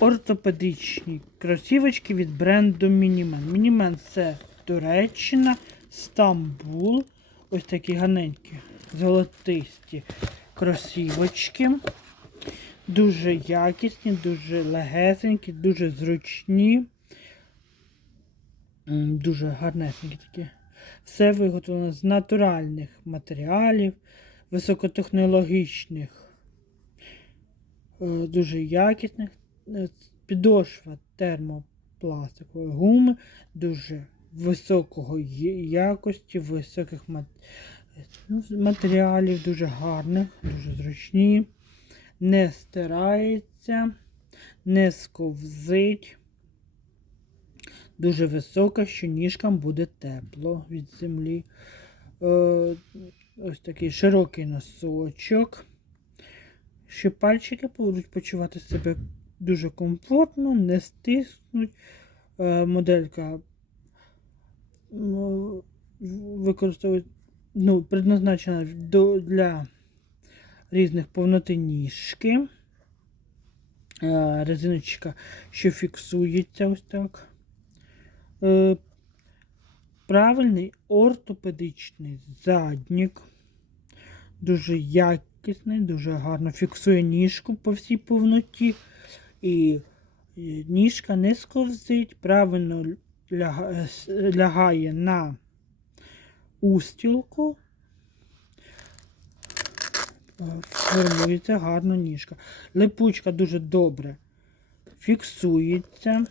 ортопедичні кросівочки від бренду Мінімен. Мінімен це Туреччина, Стамбул. Ось такі гарненькі, золотисті кросівочки. Дуже якісні, дуже легесенькі, дуже зручні. Дуже гарнесенькі такі. Все виготовлено з натуральних матеріалів, високотехнологічних, е, дуже якісних. Е, Підошва термопластикової гуми, дуже високого якості, високих ну, матеріалів, дуже гарних, дуже зручні, не стирається, не сковзить. Дуже висока, що ніжкам буде тепло від землі. Е, ось такий широкий носочок. Що пальчики будуть почувати себе дуже комфортно, не стиснуть. Е, моделька використовує, ну, предназначена для різних повноти ніжки. Е, резиночка, що фіксується ось так. Е, правильний ортопедичний заднік. Дуже якісний, дуже гарно фіксує ніжку по всій повноті. І, ніжка не сковзить, правильно лягає на устілку. Формується гарно ніжка. Липучка дуже добре фіксується.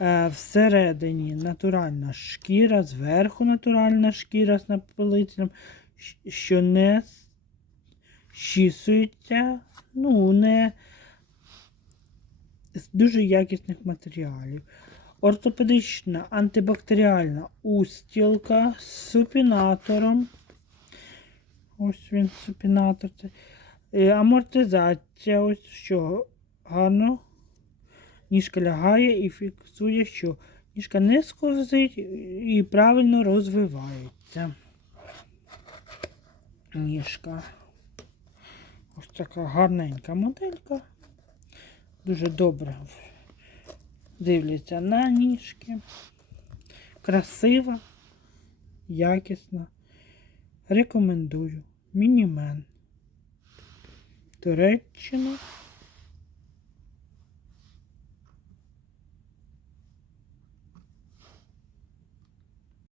Е, Всередині натуральна шкіра, зверху натуральна шкіра з напилителем, щ- що не щісується, ну, не з дуже якісних матеріалів. Ортопедична антибактеріальна устілка з супінатором. Ось він супінатор. Е, Амортизація, ось що гарно. Ніжка лягає і фіксує, що ніжка не сковзить і правильно розвивається. Ніжка. Ось така гарненька моделька. Дуже добре дивляться на ніжки. Красива, якісна. Рекомендую. Мінімен. Туреччина.